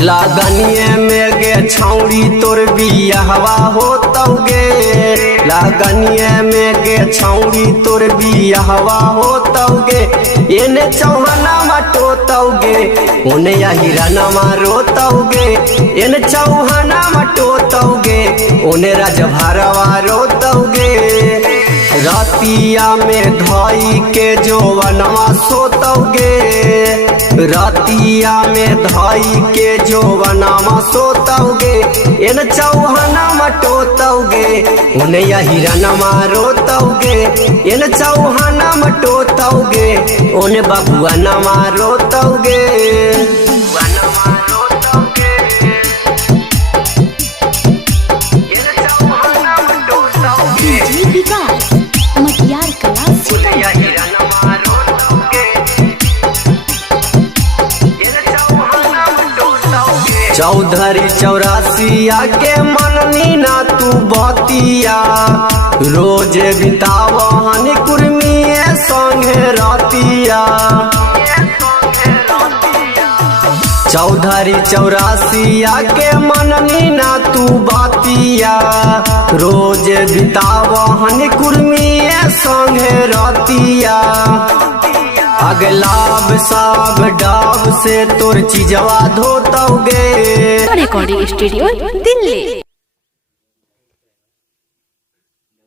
लागनिए में गे छौड़ी तोर बियाहवा होतौगे। लागनिए में गे छौड़ी तोर बियाहवा होतौगे। एने चौहाना मटोतौगे ओने हिराना रोतौगे। एने चौहाना मटोतौगे ओने राजभरवा रोतौगे। रातिया में धई के जोवनवा सोतौगे। रातिया में धई के जोवनवा सोतौगे। एन चौहाना मटोतौगे ओने हिराना रोतौगे। एन चौहाना मटोतौगे ओने बबुआ नमा रोतौगे। चौधरी चौरासिया के मननी ना तू बतिया। रोज बितावहन कुर्मिए संगे रतिया। चौधरी चौरासिया के मननी ना तू बतिया। रोज बितावहन कुर्मिए संगे रतिया। अगलाब साब डाब से तोर चीजवा धोतौगे। Recording studio Delhi.